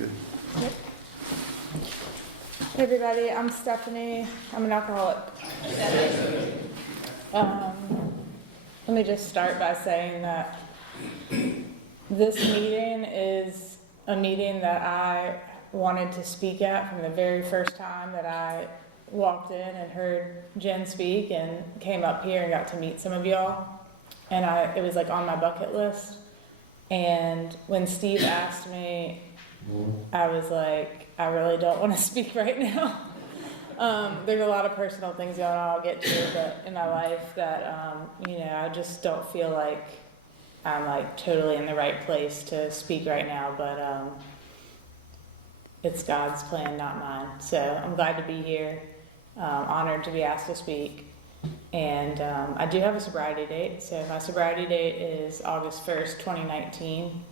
Good. Yep. Hey everybody, I'm Stephanie. I'm an alcoholic. Let me just start by saying that this meeting is a meeting that I wanted to speak at from the very first time that I walked in and heard Jen speak and came up here and got to meet some of y'all. And it was like on my bucket list. And when Steve asked me, I was like, I really don't want to speak right now. There's a lot of personal things going on I'll get to, but in my life that, I just don't feel like I'm like totally in the right place to speak right now, but it's God's plan, not mine. So I'm glad to be here, honored to be asked to speak. And I do have a sobriety date. So my sobriety date is August 1st, 2019.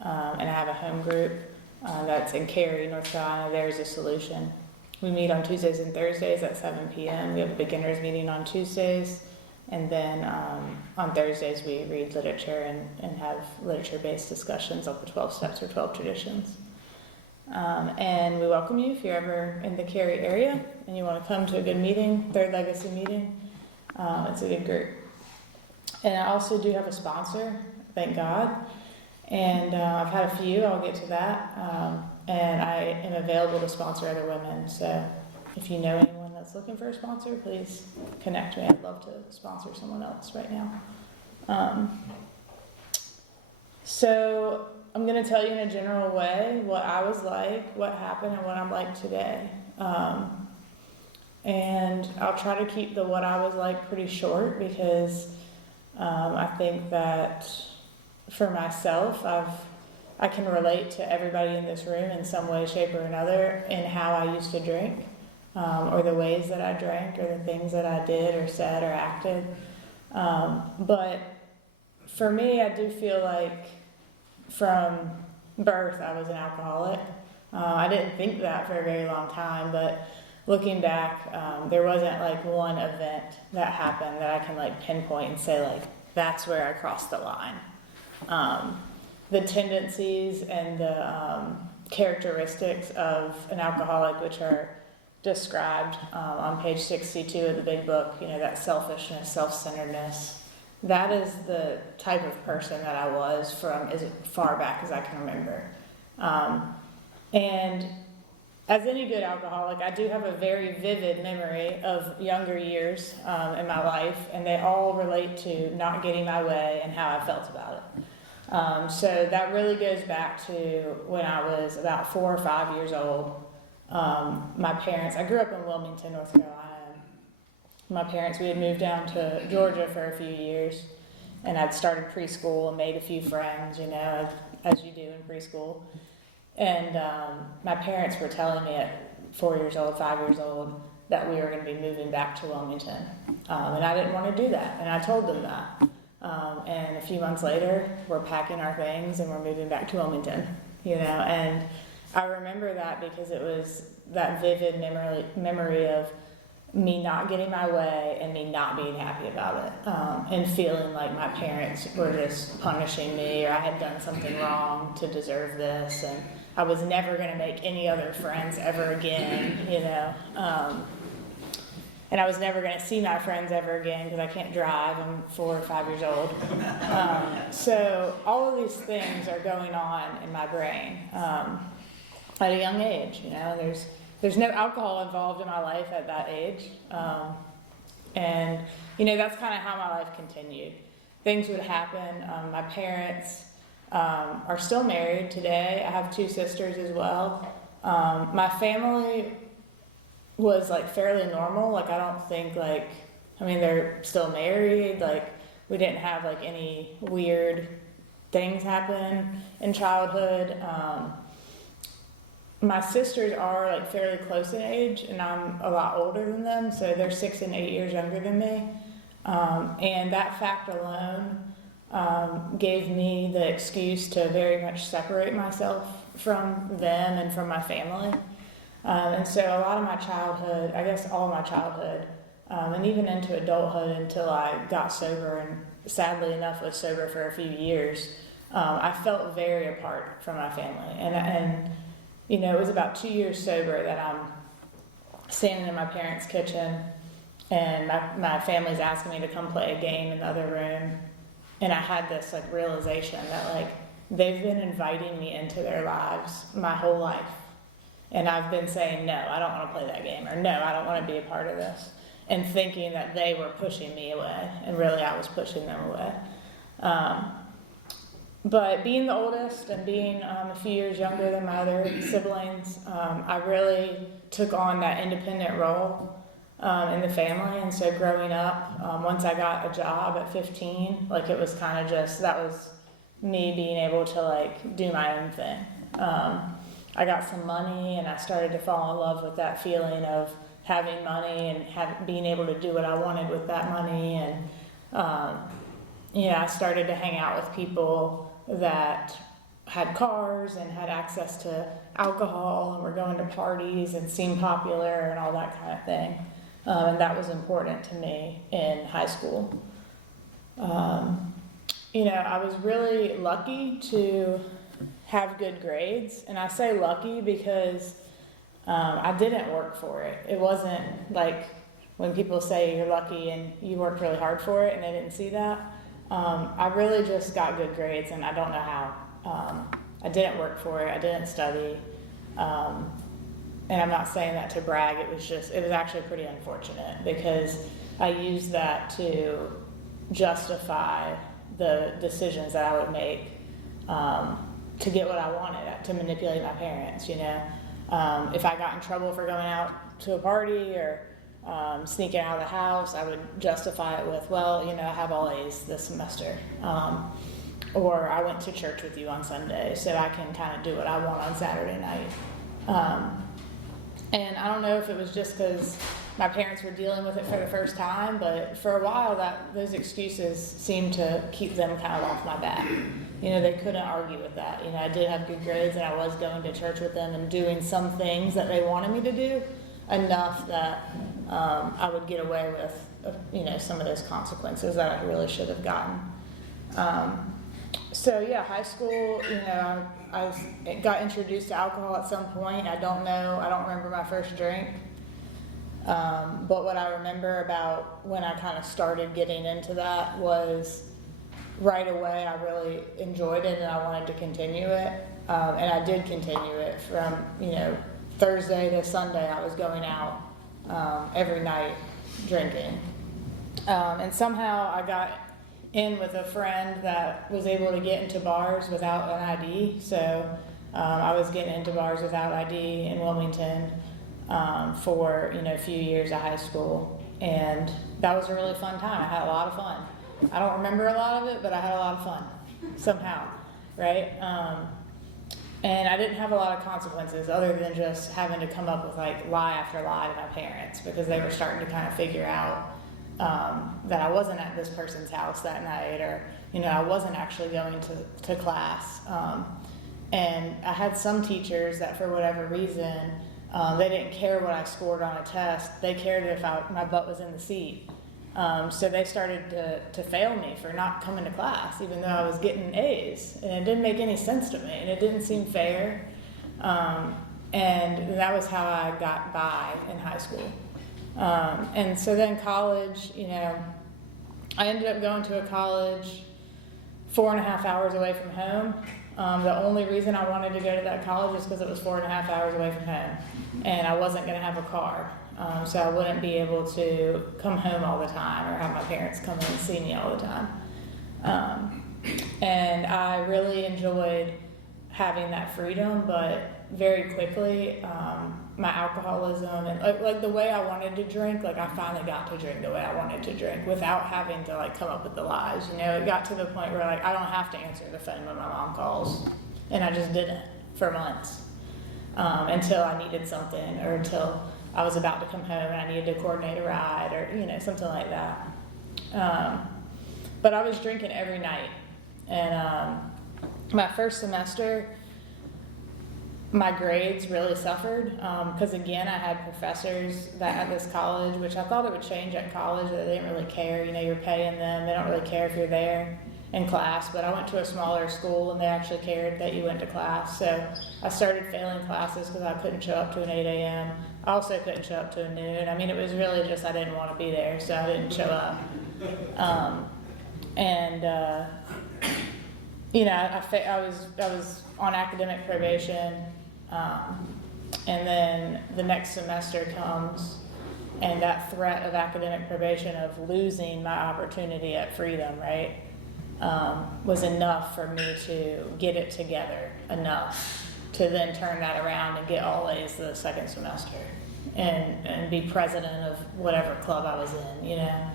And I have a home group that's in Cary, North Carolina. There's a solution. We meet on Tuesdays and Thursdays at 7 p.m. We have a beginners meeting on Tuesdays. And then on Thursdays, we read literature and have literature-based discussions of the 12 steps or 12 traditions. And we welcome you if you're ever in the Cary area and you want to come to a good meeting, Third Legacy meeting. It's a good group. And I also do have a sponsor, thank God. And I've had a few, I'll get to that. And I am available to sponsor other women. So if you know anyone that's looking for a sponsor, please connect me. I'd love to sponsor someone else right now. So I'm going to tell you in a general way what I was like, what happened, and what I'm like today. And I'll try to keep the what I was like pretty short because I think that for myself, I can relate to everybody in this room in some way, shape, or another in how I used to drink, or the ways that I drank, or the things that I did or said or acted. But for me, I do feel like from birth I was an alcoholic. I didn't think that for a very long time, but looking back, there wasn't like one event that happened that I can like pinpoint and say like, that's where I crossed the line. The tendencies and the characteristics of an alcoholic, which are described on page 62 of the big book, that selfishness, self-centeredness, that is the type of person that I was from as far back as I can remember. And as any good alcoholic, I do have a very vivid memory of younger years in my life, and they all relate to not getting my way and how I felt about it. So that really goes back to when I was about 4 or 5 years old. My parents, I grew up in Wilmington, North Carolina. My parents, we had moved down to Georgia for a few years, and I'd started preschool and made a few friends, as you do in preschool. And my parents were telling me at 4 years old, 5 years old, that we were going to be moving back to Wilmington. And I didn't want to do that, and I told them that. And a few months later, we're packing our things and we're moving back to Wilmington, and I remember that because it was that vivid memory of me not getting my way and me not being happy about it, and feeling like my parents were just punishing me or I had done something wrong to deserve this, and I was never going to make any other friends ever again, and I was never going to see my friends ever again because I can't drive. I'm 4 or 5 years old. So all of these things are going on in my brain at a young age. There's no alcohol involved in my life at that age. And that's kind of how my life continued. Things would happen. My parents are still married today. I have 2 sisters as well. My family was like fairly normal. Like I don't think they're still married. Like we didn't have like any weird things happen in childhood. My sisters are like fairly close in age, and I'm a lot older than them, so they're 6 and 8 years younger than me. And that fact alone gave me the excuse to very much separate myself from them and from my family. And so a lot of my childhood, I guess all my childhood, and even into adulthood until I got sober, and sadly enough was sober for a few years, I felt very apart from my family. And you know, it was about 2 years sober that I'm standing in my parents' kitchen, and my family's asking me to come play a game in the other room. And I had this like realization that like they've been inviting me into their lives my whole life. And I've been saying, no, I don't want to play that game, or no, I don't want to be a part of this. And thinking that they were pushing me away, and really I was pushing them away. But being the oldest and being a few years younger than my other siblings, I really took on that independent role in the family. And so growing up, once I got a job at 15, like it was kind of just, that was me being able to like do my own thing. I got some money, and I started to fall in love with that feeling of having money and being able to do what I wanted with that money. And I started to hang out with people that had cars and had access to alcohol and were going to parties and seemed popular and all that kind of thing. And that was important to me in high school. I was really lucky to have good grades. And I say lucky because I didn't work for it. It wasn't like when people say you're lucky and you worked really hard for it and they didn't see that. I really just got good grades, and I don't know how. I didn't work for it. I didn't study. And I'm not saying that to brag. It was actually pretty unfortunate because I used that to justify the decisions that I would make to get what I wanted, to manipulate my parents, you know. If I got in trouble for going out to a party or sneaking out of the house, I would justify it with, well, you know, I have all A's this semester. Or I went to church with you on Sunday, so I can kind of do what I want on Saturday night. And I don't know if it was just because my parents were dealing with it for the first time, but for a while those excuses seemed to keep them kind of off my back. You know, they couldn't argue with that. You know, I did have good grades, and I was going to church with them and doing some things that they wanted me to do, enough that I would get away with, some of those consequences that I really should have gotten. High school, I got introduced to alcohol at some point. I don't remember my first drink. But what I remember about when I kind of started getting into that was right away I really enjoyed it and I wanted to continue it. And I did continue it from, Thursday to Sunday. I was going out every night drinking. And somehow I got in with a friend that was able to get into bars without an ID. So I was getting into bars without ID in Wilmington for a few years of high school, and that was a really fun time. I had a lot of fun. I don't remember a lot of it, but I had a lot of fun somehow, right? And I didn't have a lot of consequences other than just having to come up with like lie after lie to my parents because they were starting to kind of figure out that I wasn't at this person's house that night, or I wasn't actually going to class. And I had some teachers that for whatever reason they didn't care what I scored on a test. They cared if my butt was in the seat. So they started to fail me for not coming to class, even though I was getting A's. And it didn't make any sense to me, and it didn't seem fair. And that was how I got by in high school. And so then college, I ended up going to a college 4.5 hours away from home. The only reason I wanted to go to that college is because it was 4.5 hours away from home, and I wasn't going to have a car, so I wouldn't be able to come home all the time or have my parents come in and see me all the time. And I really enjoyed having that freedom, but very quickly, my alcoholism and like the way I wanted to drink, like I finally got to drink the way I wanted to drink without having to like come up with the lies. It got to the point where like I don't have to answer the phone when my mom calls, and I just didn't for months until I needed something, or until I was about to come home and I needed to coordinate a ride, or something like that. But I was drinking every night, and my first semester, my grades really suffered because, again, I had professors that at this college, which I thought it would change at college, that they didn't really care. You're paying them. They don't really care if you're there. in class, but I went to a smaller school and they actually cared that you went to class. So I started failing classes because I couldn't show up to an 8 a.m. I also couldn't show up to a noon. I mean, it was really just I didn't want to be there, so I didn't show up. You know, I was on academic probation, and then the next semester comes, and that threat of academic probation of losing my opportunity at Freedom, right, was enough for me to get it together enough to then turn that around and get all A's the second semester and be president of whatever club I was in, you know.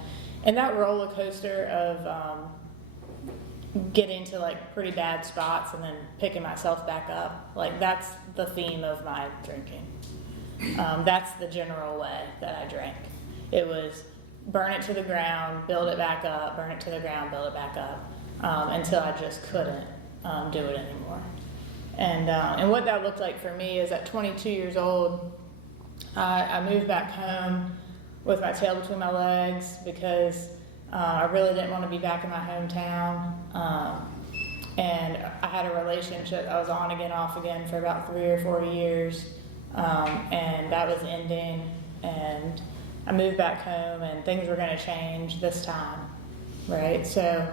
And that roller coaster of getting to like pretty bad spots and then picking myself back up, like that's the theme of my drinking. That's the general way that I drank. It was burn it to the ground, build it back up, burn it to the ground, build it back up, until I just couldn't do it anymore. And what that looked like for me is at 22 years old, I moved back home with my tail between my legs because I really didn't want to be back in my hometown. And I had a relationship I was on again, off again for about 3 or 4 years. And that was ending. And I moved back home and things were going to change this time, right? So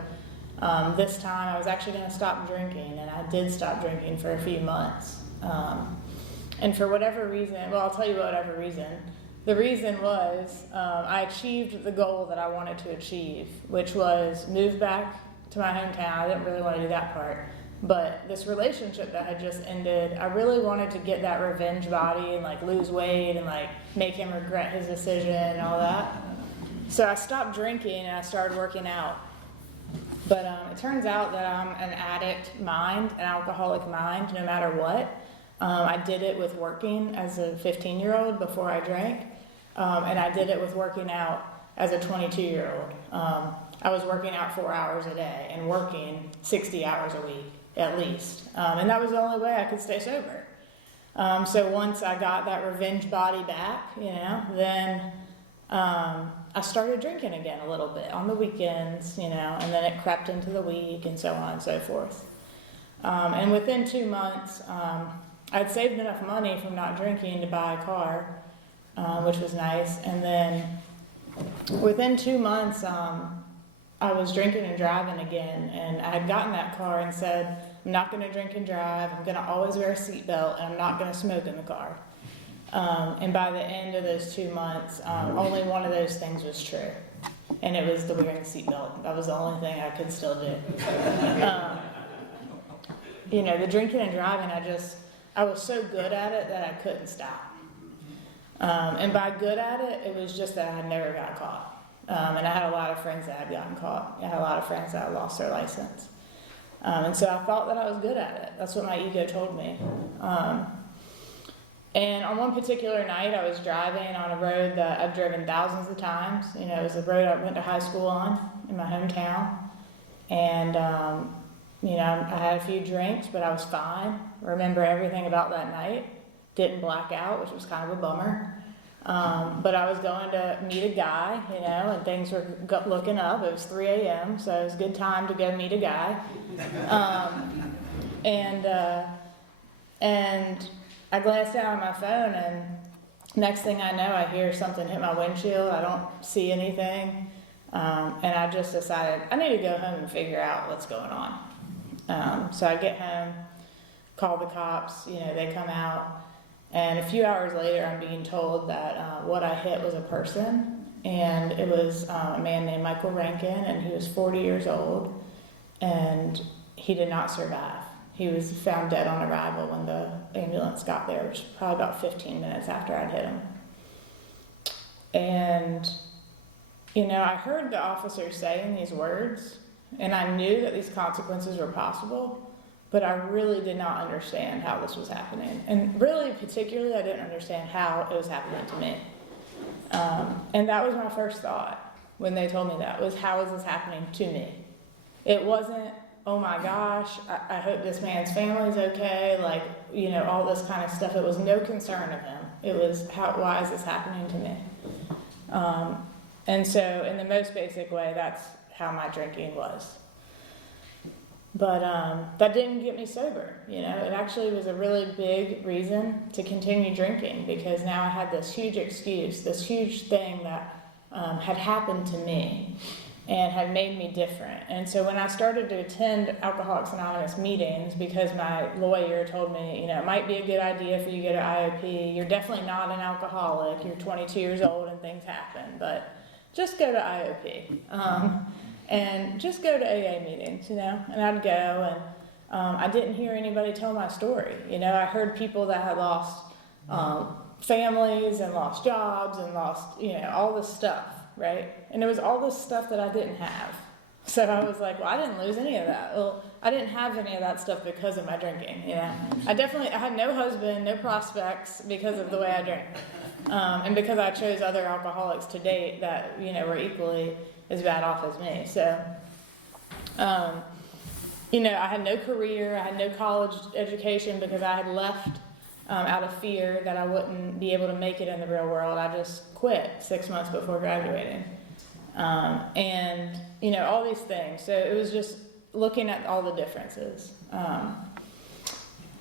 this time I was actually going to stop drinking, and I did stop drinking for a few months. And for whatever reason, well, I'll tell you whatever reason. The reason was I achieved the goal that I wanted to achieve, which was move back to my hometown. I didn't really want to do that part. But this relationship that had just ended, I really wanted to get that revenge body and like lose weight and like make him regret his decision and all that. So I stopped drinking and I started working out. But it turns out that I'm an addict mind, an alcoholic mind, no matter what. I did it with working as a 15-year-old before I drank. And I did it with working out as a 22-year-old. I was working out 4 hours a day and working 60 hours a week at least. And that was the only way I could stay sober. So once I got that revenge body back, you know, then I started drinking again a little bit on the weekends, you know, and then it crept into the week and so on and so forth. And within 2 months, I'd saved enough money from not drinking to buy a car, which was nice. And then within 2 months, I was drinking and driving again. And I had gotten that car and said, I'm not going to drink and drive. I'm going to always wear a seatbelt, and I'm not going to smoke in the car. And by the end of those 2 months, only one of those things was true. And it was the wearing the seatbelt. That was the only thing I could still do. You know, the drinking and driving, I was so good at it that I couldn't stop. And by good at it, it was just that I never got caught. And I had a lot of friends that had gotten caught. I had a lot of friends that had lost their license. And so I thought that I was good at it. That's what my ego told me. And on one particular night, I was driving on a road that I've driven thousands of times. You know, it was the road I went to high school on in my hometown. And, you know, I had a few drinks, but I was fine. Remember everything about that night. Didn't black out, which was kind of a bummer. But I was going to meet a guy, you know, and things were looking up. It was 3 a.m., so it was a good time to go meet a guy. And I glanced down at my phone, and next thing I know, I hear something hit my windshield. I don't see anything. And I just decided I need to go home and figure out what's going on. So I get home, call the cops, you know, they come out. And a few hours later, I'm being told that what I hit was a person, and it was a man named Michael Rankin, and he was 40 years old, and he did not survive. He was found dead on arrival when the ambulance got there, which was probably about 15 minutes after I'd hit him. And, you know, I heard the officer saying these words, and I knew that these consequences were possible, but I really did not understand how this was happening. And really, particularly, I didn't understand how it was happening to me. And that was my first thought when they told me that, was how is this happening to me? It wasn't, oh my gosh, I hope this man's family's okay, like, you know, all this kind of stuff. It was no concern of him. It was, why is this happening to me? And so, in the most basic way, that's how my drinking was. But that didn't get me sober, you know. It actually was a really big reason to continue drinking, because now I had this huge excuse, this huge thing that had happened to me and had made me different. And so when I started to attend Alcoholics Anonymous meetings, because my lawyer told me, you know, it might be a good idea for you to go to IOP. You're definitely not an alcoholic. You're 22 years old and things happen, but just go to IOP. And just go to AA meetings, you know, and I'd go, and I didn't hear anybody tell my story. You know, I heard people that had lost families and lost jobs and lost, you know, all this stuff, right? And it was all this stuff that I didn't have. So I was like, well, I didn't lose any of that. Well, I didn't have any of that stuff because of my drinking, you know. I had no husband, no prospects because of the way I drank. And because I chose other alcoholics to date that, you know, were equally as bad off as me. So, you know, I had no career, I had no college education because I had left out of fear that I wouldn't be able to make it in the real world. I just quit 6 months before graduating. And, you know, all these things. So it was just looking at all the differences.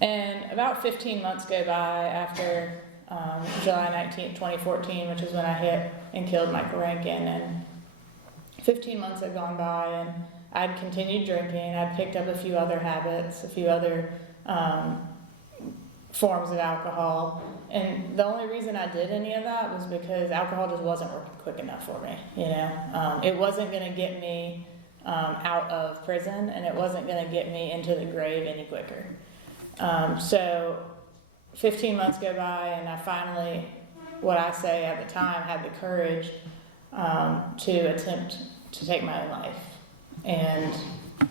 And about 15 months go by after July 19th, 2014, which is when I hit and killed Michael Rankin. And 15 months had gone by, and I'd continued drinking. I'd picked up a few other habits, a few other forms of alcohol. And the only reason I did any of that was because alcohol just wasn't working quick enough for me, you know. It wasn't going to get me out of prison, and it wasn't going to get me into the grave any quicker. So 15 months go by, and I finally, what I say at the time, had the courage to attempt to take my own life. And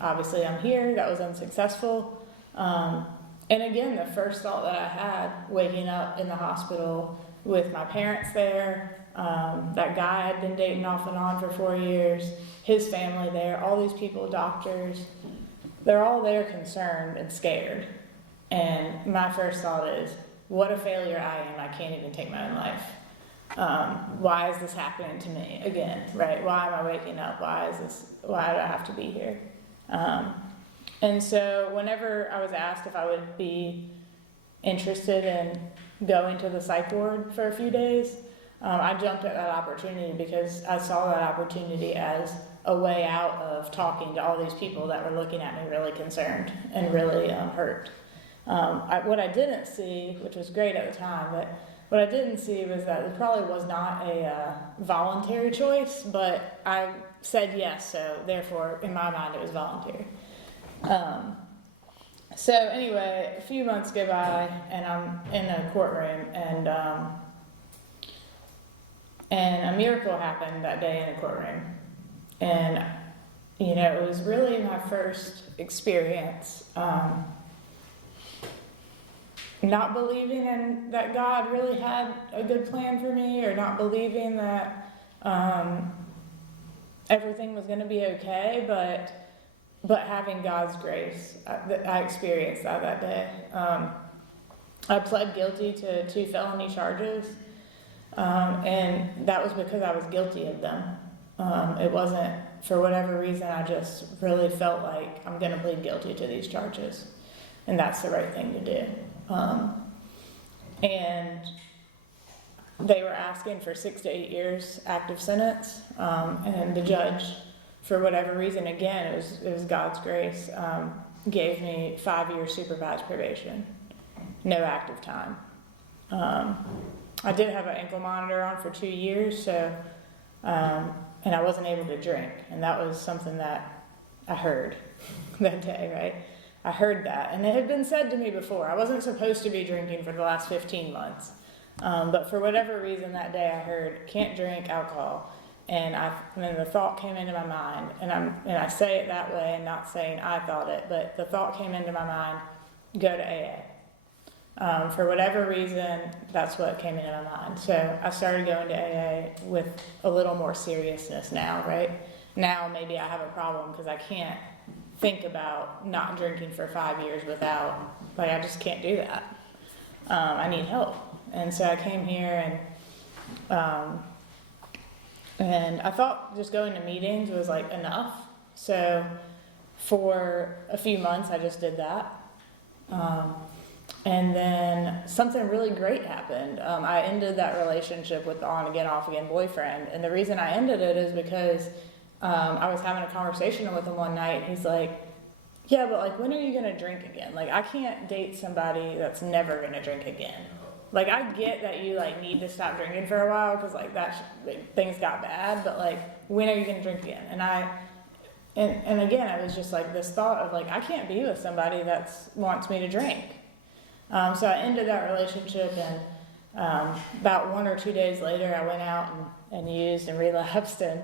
obviously I'm here. That was unsuccessful. And again, the first thought that I had waking up in the hospital with my parents there, that guy I'd been dating off and on for 4 years, his family there, all these people, doctors, they're all there concerned and scared. And my first thought is, what a failure I am. I can't even take my own life. Why is this happening to me again, right? Why am I waking up? Why do I have to be here? And so whenever I was asked if I would be interested in going to the psych ward for a few days, I jumped at that opportunity because I saw that opportunity as a way out of talking to all these people that were looking at me really concerned and really hurt. What I didn't see, which was great at the time, but what I didn't see was that it probably was not a voluntary choice, but I said yes, so therefore, in my mind, it was voluntary. So anyway, a few months go by, and I'm in a courtroom, and a miracle happened that day in the courtroom. And, you know, it was really my first experience not believing in that God really had a good plan for me, or not believing that everything was going to be okay, but having God's grace. I experienced that day. I pled guilty to 2 felony charges, and that was because I was guilty of them. It wasn't, for whatever reason, I just really felt like I'm going to plead guilty to these charges, and that's the right thing to do. And they were asking for 6 to 8 years active sentence, and the judge, for whatever reason, again, it was God's grace, gave me 5 years supervised probation, no active time. I did have an ankle monitor on for 2 years, so and I wasn't able to drink, and that was something that I heard that day, right? I heard that, and it had been said to me before. I wasn't supposed to be drinking for the last 15 months, but for whatever reason that day I heard, can't drink alcohol, and then the thought came into my mind, and I say it that way, and not saying I thought it, but the thought came into my mind, go to AA. For whatever reason, that's what came into my mind. So I started going to AA with a little more seriousness now, right? Now maybe I have a problem because I can't think about not drinking for 5 years without, I just can't do that. I need help. And so I came here, and I thought just going to meetings was enough. So for a few months, I just did that. And then something really great happened. I ended that relationship with the on again, off again boyfriend. And the reason I ended it is because I was having a conversation with him one night. He's like, yeah, but like, when are you going to drink again? Like, I can't date somebody that's never going to drink again. Like, I get that you like need to stop drinking for a while because like things got bad, but like, when are you going to drink again? And again, it was just like this thought of like, I can't be with somebody that wants me to drink. So I ended that relationship, and about 1 or 2 days later, I went out and used and relapsed, and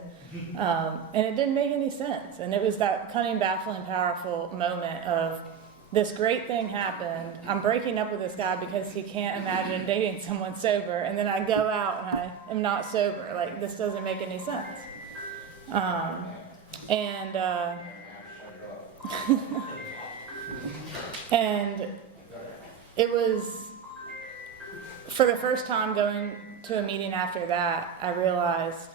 it didn't make any sense. And it was that cunning, baffling, powerful moment of this great thing happened. I'm breaking up with this guy because he can't imagine dating someone sober, and then I go out and I am not sober. Like, this doesn't make any sense. And it was, for the first time going to a meeting after that, I realized,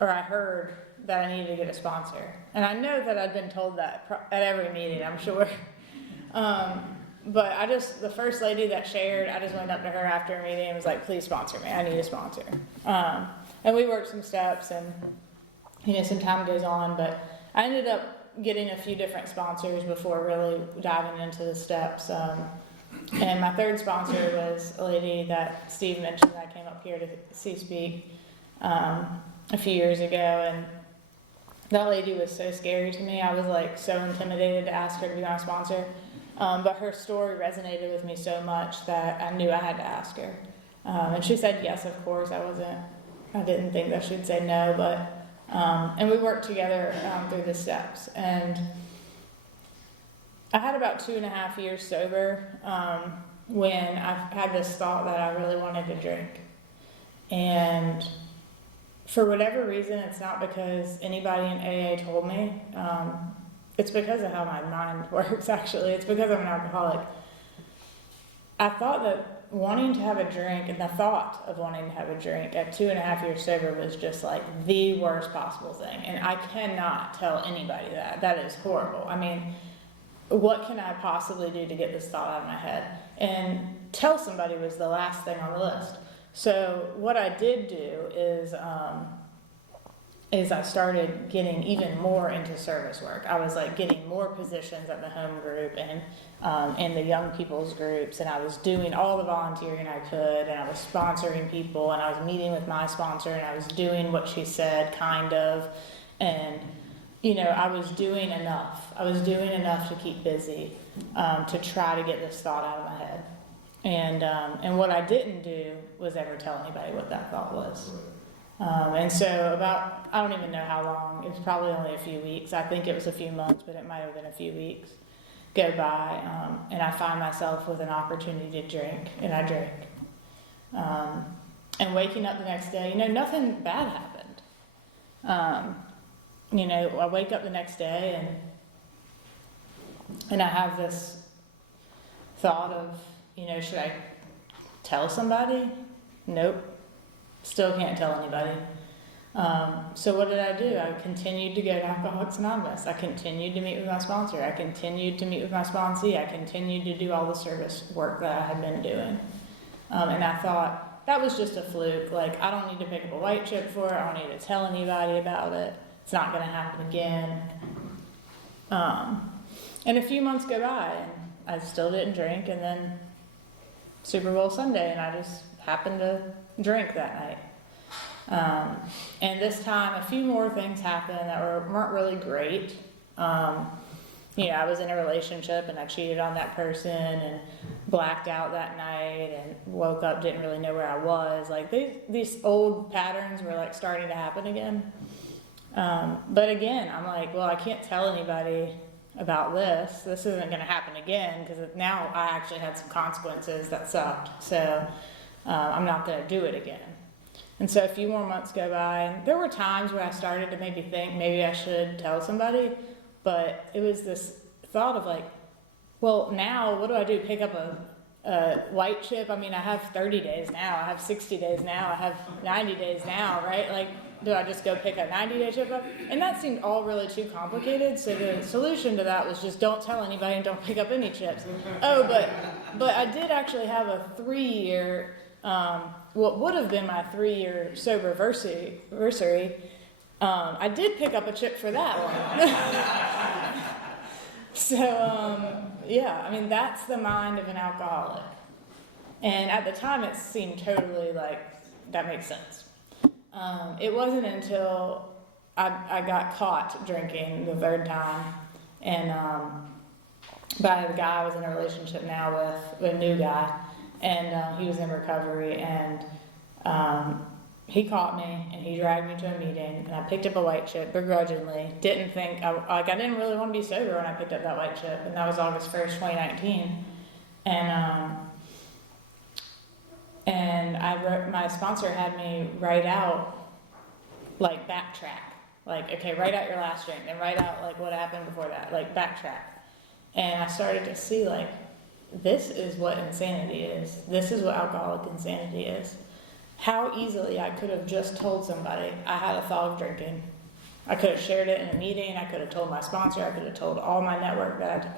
or I heard, that I needed to get a sponsor. And I know that I'd been told that at every meeting, I'm sure. But the first lady that shared, I just went up to her after a meeting and was like, please sponsor me, I need a sponsor. And we worked some steps, and some time goes on, but I ended up getting a few different sponsors before really diving into the steps. And my third sponsor was a lady that Steve mentioned that I came up here to see speak a few years ago, and that lady was so scary to me. I was like so intimidated to ask her to be my sponsor, but her story resonated with me so much that I knew I had to ask her. And she said yes, of course. I didn't think that she'd say no, but and we worked together through the steps. And I had about 2.5 years sober when I had this thought that I really wanted to drink. And for whatever reason, it's not because anybody in AA told me. It's because of how my mind works, actually. It's because I'm an alcoholic. I thought that wanting to have a drink, and the thought of wanting to have a drink at 2.5 years sober was just like the worst possible thing. And I cannot tell anybody that. That is horrible. I mean, what can I possibly do to get this thought out of my head? And tell somebody was the last thing on the list. So what I did do is I started getting even more into service work. I was like getting more positions at the home group and in the young people's groups, and I was doing all the volunteering I could, and I was sponsoring people, and I was meeting with my sponsor, and I was doing what she said, kind of, and I was doing enough. I was doing enough to keep busy, to try to get this thought out of my head. And what I didn't do was ever tell anybody what that thought was. And so I don't even know how long, it was probably only a few weeks. I think it was a few months, but it might have been a few weeks go by. And I find myself with an opportunity to drink, and I drank. And waking up the next day, nothing bad happened. I wake up the next day and I have this thought of, should I tell somebody? Nope. Still can't tell anybody. So what did I do? I continued to go to Alcoholics Anonymous. I continued to meet with my sponsor. I continued to meet with my sponsee. I continued to do all the service work that I had been doing. And I thought, that was just a fluke. Like, I don't need to pick up a white chip for it. I don't need to tell anybody about it. It's not going to happen again. And a few months go by, and I still didn't drink, and then Super Bowl Sunday, and I just happened to drink that night. And this time, a few more things happened that weren't really great. I was in a relationship, and I cheated on that person, and blacked out that night, and woke up, didn't really know where I was. Like, these old patterns were, like, starting to happen again. But again, I'm like, well, I can't tell anybody about this. This isn't going to happen again, because now I actually had some consequences that sucked. So I'm not going to do it again. And so a few more months go by, and there were times where I started to maybe think maybe I should tell somebody, but it was this thought of like, well, now what do I do? Pick up a white chip? I mean, I have 30 days now. I have 60 days now. I have 90 days now, right? Like, do I just go pick a 90-day chip up? And that seemed all really too complicated, so the solution to that was just don't tell anybody and don't pick up any chips. Oh, but I did actually have a 3-year, what would have been my 3-year sober versary. I did pick up a chip for that one. So, yeah, I mean, that's the mind of an alcoholic. And at the time, it seemed totally like, that makes sense. It wasn't until I got caught drinking the 3rd time, and by the guy I was in a relationship now with a new guy, and he was in recovery, and he caught me, and he dragged me to a meeting, and I picked up a white chip begrudgingly. Didn't think, I didn't really want to be sober when I picked up that white chip, and that was August 1st, 2019. And my sponsor had me write out, like, backtrack. Like, okay, write out your last drink, then write out, like, what happened before that, like, backtrack. And I started to see, like, this is what insanity is. This is what alcoholic insanity is. How easily I could have just told somebody I had a thought of drinking. I could have shared it in a meeting. I could have told my sponsor. I could have told all my network that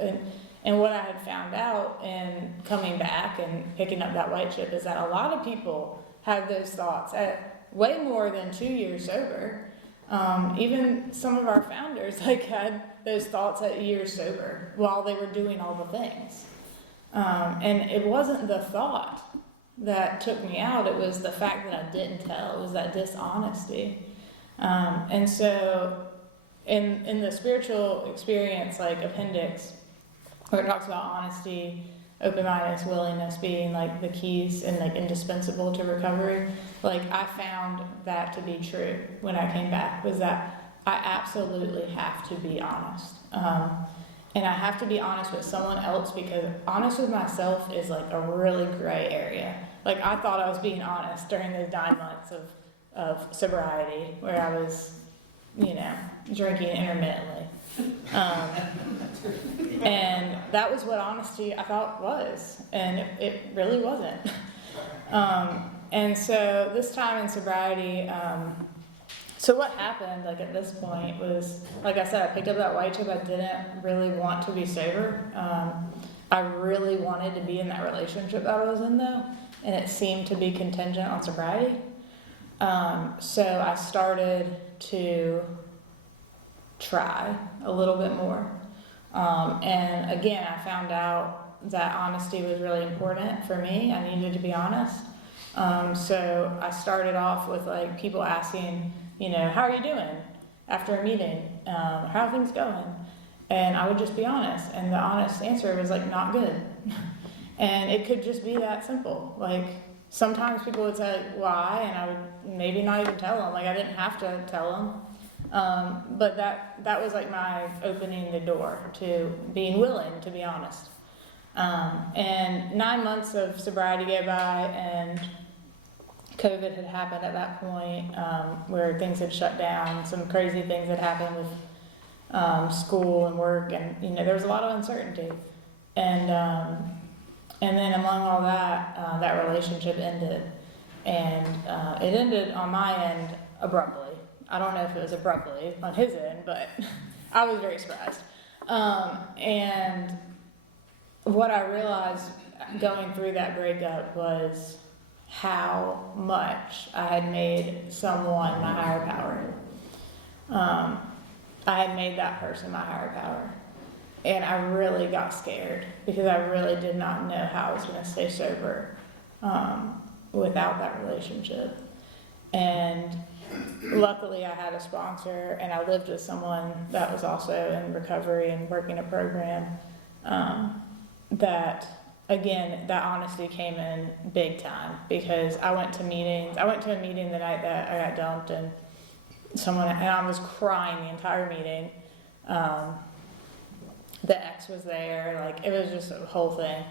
and what I had found out in coming back and picking up that white chip is that a lot of people have those thoughts at way more than 2 years sober. Even some of our founders had those thoughts at years sober while they were doing all the things. And it wasn't the thought that took me out, it was the fact that I didn't tell, it was that dishonesty. And so in the spiritual experience, like appendix, where it talks about honesty, open-mindedness, willingness being like the keys and like indispensable to recovery, like I found that to be true when I came back, was that I absolutely have to be honest. And I have to be honest with someone else, because honest with myself is like a really gray area. Like I thought I was being honest during those 9 months of sobriety where I was, drinking intermittently. And that was what honesty I thought was, and it really wasn't. And so this time in sobriety, so what happened, like at this point, was, like I said, I picked up that white chip. I didn't really want to be sober. I really wanted to be in that relationship that I was in, though, and it seemed to be contingent on sobriety. So I started to try a little bit more. And again, I found out that honesty was really important for me. I needed to be honest. So I started off with like people asking, how are you doing after a meeting? How are things going? And I would just be honest. And the honest answer was like, not good. And it could just be that simple. Like sometimes people would say why, and I would maybe not even tell them. Like I didn't have to tell them. But that was like my opening the door to being willing to be honest. And 9 months of sobriety go by, and COVID had happened at that point, where things had shut down. Some crazy things had happened with school and work, and there was a lot of uncertainty. And then among all that, that relationship ended, and it ended on my end abruptly. I don't know if it was abruptly on his end, but I was very surprised. And what I realized going through that breakup was how much I had made someone my higher power. I had made that person my higher power. And I really got scared because I really did not know how I was going to stay sober without that relationship. And luckily I had a sponsor, and I lived with someone that was also in recovery and working a program that, again, that honesty came in big time, because I went to meetings. I went to a meeting the night that I got dumped, and I was crying the entire meeting. The ex was there, like it was just a whole thing.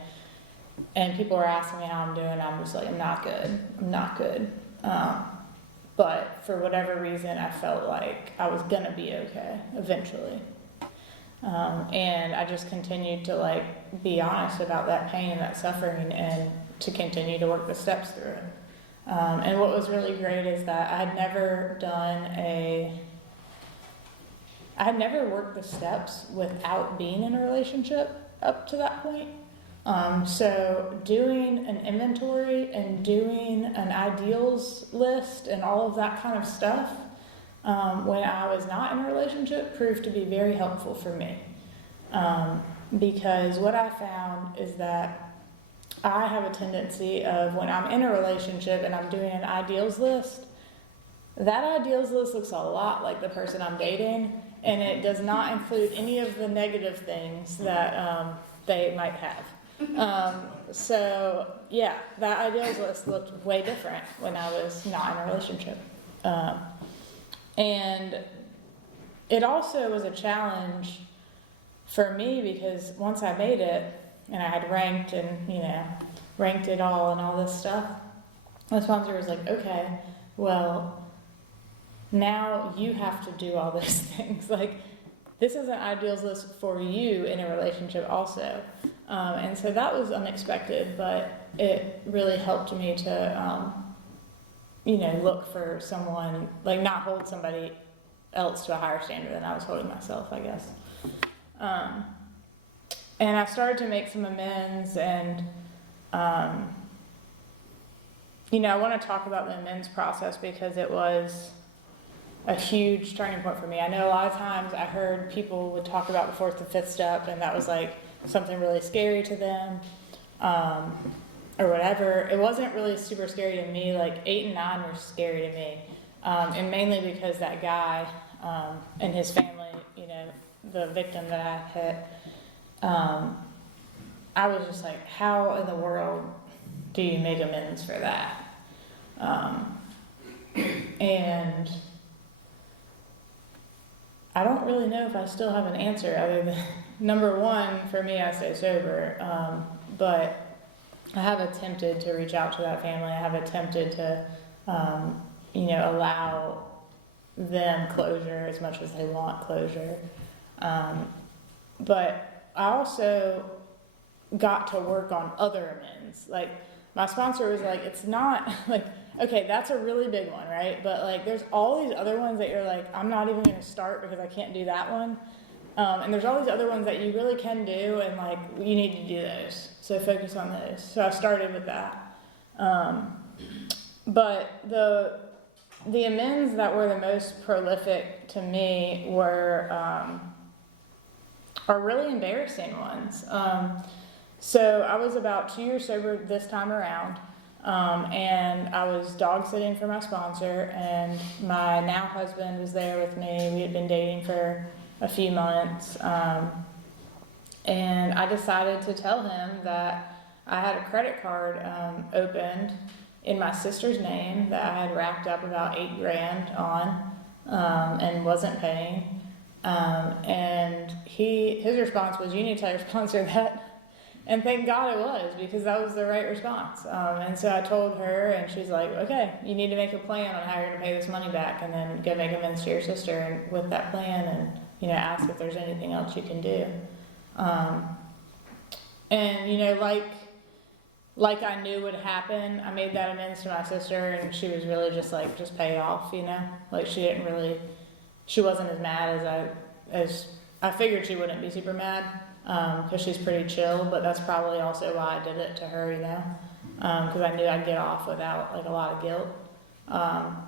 And people were asking me how I'm doing. I'm just like, I'm not good. But for whatever reason, I felt like I was gonna be okay eventually. And I just continued to like be honest about that pain and that suffering, and to continue to work the steps through it. And what was really great is that I had never worked the steps without being in a relationship up to that point. So doing an inventory and doing an ideals list and all of that kind of stuff, when I was not in a relationship, proved to be very helpful for me. Because what I found is that I have a tendency of, when I'm in a relationship and I'm doing an ideals list, that ideals list looks a lot like the person I'm dating, and it does not include any of the negative things that they might have. So yeah, that ideals list looked way different when I was not in a relationship. And it also was a challenge for me because once I made it, and I had ranked it all and all this stuff, the sponsor was like, okay, well, now you have to do all those things. Like, this is an ideals list for you in a relationship also. And so that was unexpected, but it really helped me to, look for someone, like not hold somebody else to a higher standard than I was holding myself, I guess. And I started to make some amends, and, I want to talk about the amends process because it was a huge turning point for me. I know a lot of times I heard people would talk about the fourth and fifth step, and that was like something really scary to them, or whatever. It wasn't really super scary to me. Like 8 and 9 were scary to me, and mainly because that guy and his family, the victim that I hit, I was just like, how in the world do you make amends for that? And I don't really know if I still have an answer other than, number one, for me, I stay sober. But I have attempted to reach out to that family. I have attempted to, allow them closure as much as they want closure. But I also got to work on other amends. Like, my sponsor was like, it's not like, okay, that's a really big one, right? But like, there's all these other ones that you're like, I'm not even going to start because I can't do that one. And there's all these other ones that you really can do, and like, you need to do those. So focus on those. So I started with that. But the amends that were the most prolific to me were, are really embarrassing ones. So I was about 2 years sober this time around, and I was dog sitting for my sponsor, and my now husband was there with me. We had been dating for a few months, and I decided to tell him that I had a credit card opened in my sister's name that I had racked up about $8,000 on, and wasn't paying. And his response was, you need to tell your sponsor that. And thank God it was, because that was the right response. And so I told her, and she's like, okay, you need to make a plan on how you're going to pay this money back, and then go make amends to your sister and with that plan, and, ask if there's anything else you can do. And, like I knew would happen, I made that amends to my sister, and she was really just like, just pay it off, Like, she wasn't as mad as I figured she wouldn't be super mad. Because she's pretty chill, but that's probably also why I did it to her, because I knew I'd get off without like a lot of guilt.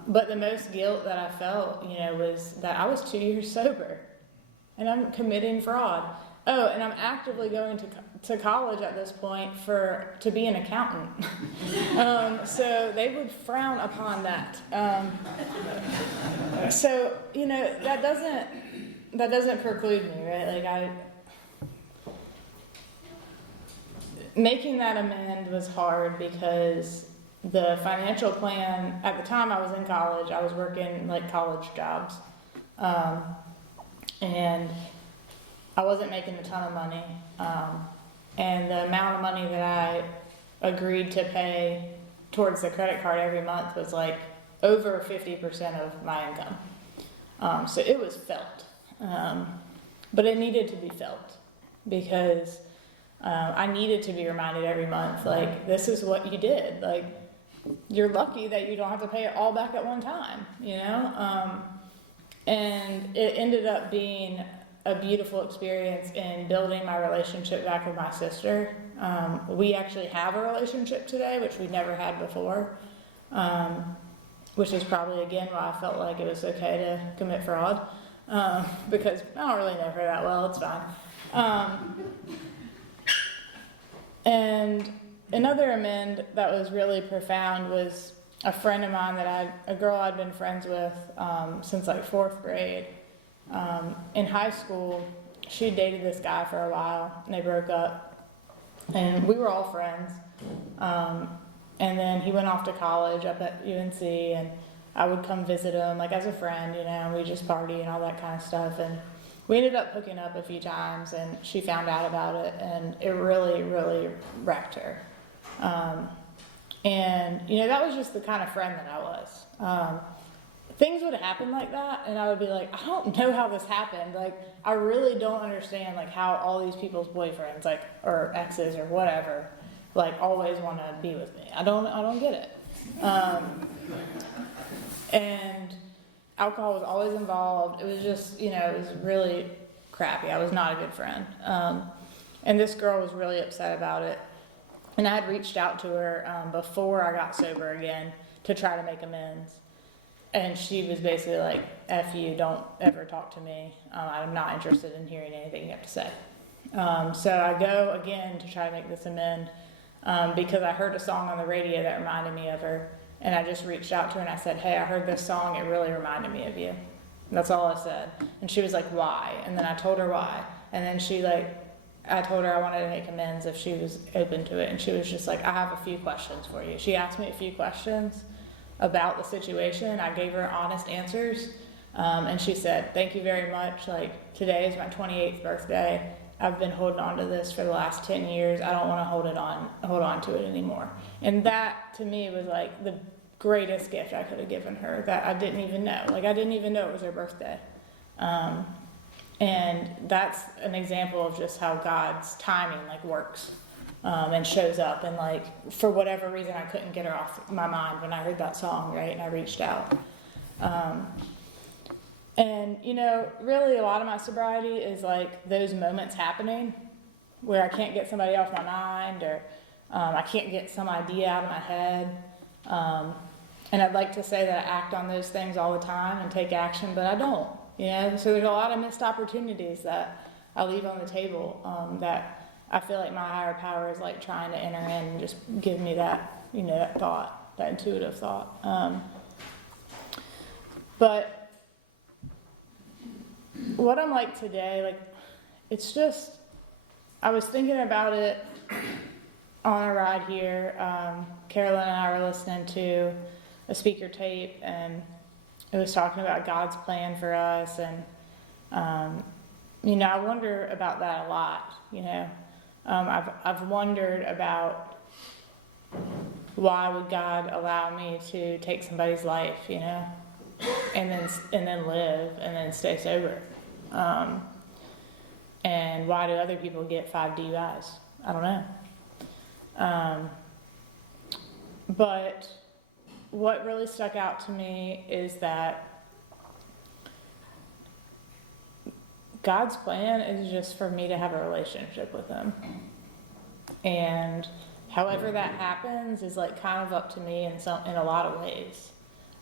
But the most guilt that I felt, was that I was 2 years sober, and I'm committing fraud. Oh, and I'm actively going to college at this point to be an accountant. So they would frown upon that. So that doesn't preclude me, right? Like making that amend was hard because the financial plan, at the time I was in college, I was working like college jobs. And I wasn't making a ton of money. And the amount of money that I agreed to pay towards the credit card every month was like over 50% of my income. So it was felt. But it needed to be felt because I needed to be reminded every month, like, this is what you did. Like, you're lucky that you don't have to pay it all back at one time, and it ended up being a beautiful experience in building my relationship back with my sister. We actually have a relationship today, which we never had before, which is probably, again, why I felt like it was okay to commit fraud, because I don't really know her that well, it's fine. And another amend that was really profound was a friend of mine a girl I'd been friends with since like 4th grade. In high school, she dated this guy for a while, and they broke up, and we were all friends. And then he went off to college up at UNC, and I would come visit him, like as a friend, and we just party and all that kind of stuff. And we ended up hooking up a few times, and she found out about it, and it really, really wrecked her. And that was just the kind of friend that I was. Things would happen like that, and I would be like, I don't know how this happened. Like, I really don't understand, like, how all these people's boyfriends, like, or exes or whatever, like, always want to be with me. I don't get it. And alcohol was always involved. It was just, it was really crappy. I was not a good friend. And this girl was really upset about it. And I had reached out to her before I got sober again to try to make amends. And she was basically like, F you, don't ever talk to me. I'm not interested in hearing anything you have to say. So I go again to try to make this amend because I heard a song on the radio that reminded me of her. And I just reached out to her and I said, hey, I heard this song. It really reminded me of you. And that's all I said. And she was like, why? And then I told her why. And then I told her I wanted to make amends if she was open to it. And she was just like, I have a few questions for you. She asked me a few questions about the situation. I gave her honest answers. And she said, thank you very much. Like, today is my 28th birthday. I've been holding on to this for the last 10 years. I don't want to hold on to it anymore. And that to me was like the greatest gift I could have given her that I didn't even know. Like, I didn't even know it was her birthday. And that's an example of just how God's timing like works. And shows up, and like for whatever reason I couldn't get her off my mind when I heard that song, right? And I reached out. And really a lot of my sobriety is like those moments happening where I can't get somebody off my mind, or I can't get some idea out of my head. And I'd like to say that I act on those things all the time and take action, but I don't. So there's a lot of missed opportunities that I leave on the table that I feel like my higher power is like trying to enter in and just give me that, that thought, that intuitive thought. But what I'm like today, like, it's just, I was thinking about it on a ride here. Carolyn and I were listening to a speaker tape, and it was talking about God's plan for us. And, I wonder about that a lot, I've wondered about why would God allow me to take somebody's life, and then live and then stay sober, and why do other people get 5 DUIs? I don't know. But what really stuck out to me is that God's plan is just for me to have a relationship with him. And however that happens is like kind of up to me in a lot of ways.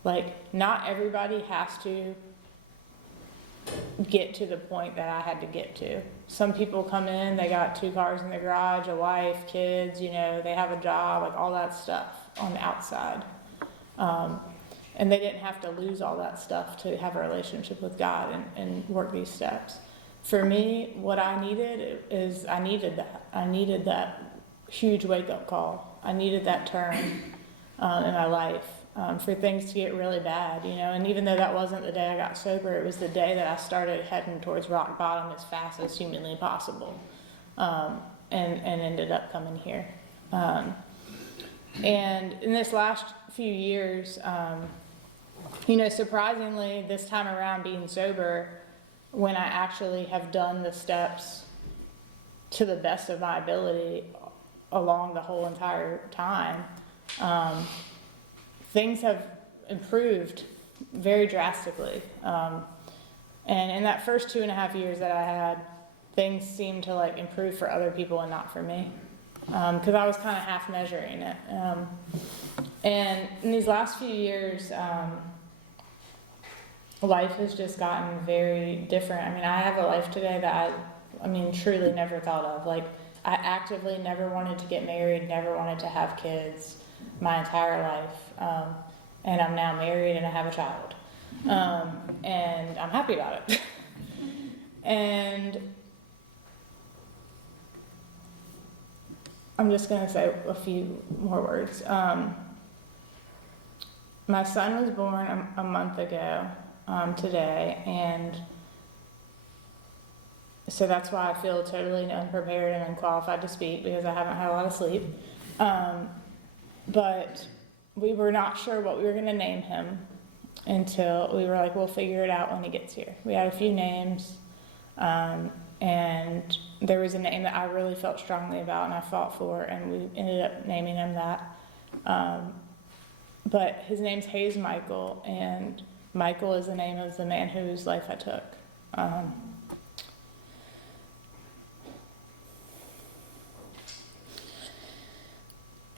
Like, not everybody has to get to the point that I had to get to. Some people come in, they got 2 cars in the garage, a wife, kids, they have a job, like all that stuff on the outside. And they didn't have to lose all that stuff to have a relationship with God and work these steps. For me, what I needed is I needed that huge wake-up call. I needed that turn in my life for things to get really bad, And even though that wasn't the day I got sober, it was the day that I started heading towards rock bottom as fast as humanly possible, and ended up coming here. And in this last few years, surprisingly, this time around being sober, when I actually have done the steps to the best of my ability along the whole entire time, things have improved very drastically. And in that first 2.5 years that I had, things seemed to like improve for other people and not for me. Because I was kind of half measuring it. And in these last few years, life has just gotten very different. I mean, I have a life today that I mean, truly never thought of. Like, I actively never wanted to get married, never wanted to have kids my entire life. And I'm now married and I have a child. And I'm happy about it. And I'm just going to say a few more words. My son was born a month ago today, and so that's why I feel totally unprepared and unqualified to speak, because I haven't had a lot of sleep. But we were not sure what we were going to name him until we were like, we'll figure it out when he gets here. We had a few names, and there was a name that I really felt strongly about and I fought for, and we ended up naming him that. But his name's Hayes Michael, and Michael is the name of the man whose life I took.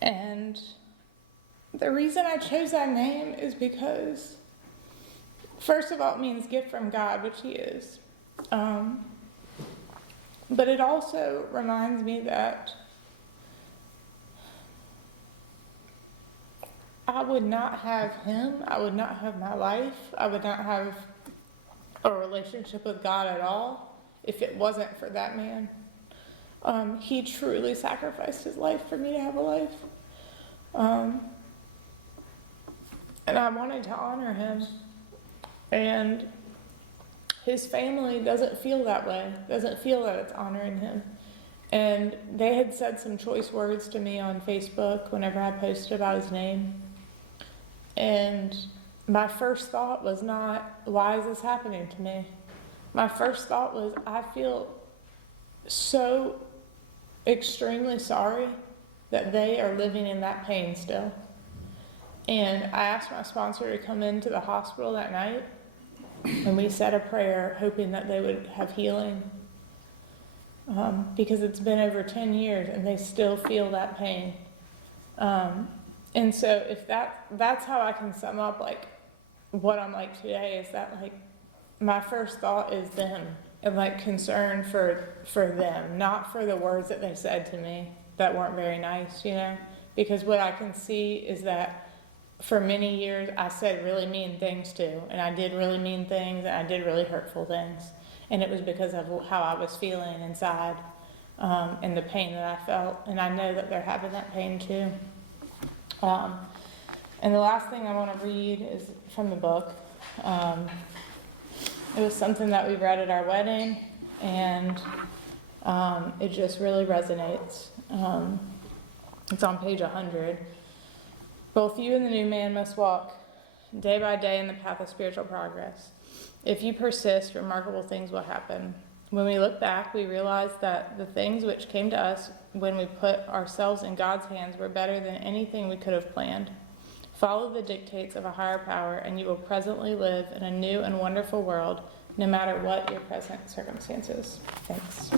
And the reason I chose that name is because, first of all, it means gift from God, which he is. But it also reminds me that I would not have him, I would not have my life, I would not have a relationship with God at all if it wasn't for that man. He truly sacrificed his life for me to have a life. And I wanted to honor him. And his family doesn't feel that way, doesn't feel that it's honoring him. And they had said some choice words to me on Facebook whenever I posted about his name. And my first thought was not, why is this happening to me? My first thought was, I feel so extremely sorry that they are living in that pain still. And I asked my sponsor to come into the hospital that night, and we said a prayer hoping that they would have healing. Because it's been over 10 years and they still feel that pain. And so if that's how I can sum up like what I'm like today, is that like my first thought is them, and like concern for them, not for the words that they said to me that weren't very nice, you know? Because what I can see is that for many years I said really mean things too, and I did really mean things, and I did really hurtful things, and it was because of how I was feeling inside, and the pain that I felt, and I know that they're having that pain too. And the last thing I want to read is from the book. It was something that we read at our wedding, and it just really resonates. It's on page 100. Both you and the new man must walk day by day in the path of spiritual progress. If you persist, remarkable things will happen. When we look back, we realize that the things which came to us when we put ourselves in God's hands were better than anything we could have planned. Follow the dictates of a higher power, and you will presently live in a new and wonderful world, no matter what your present circumstances. Thanks.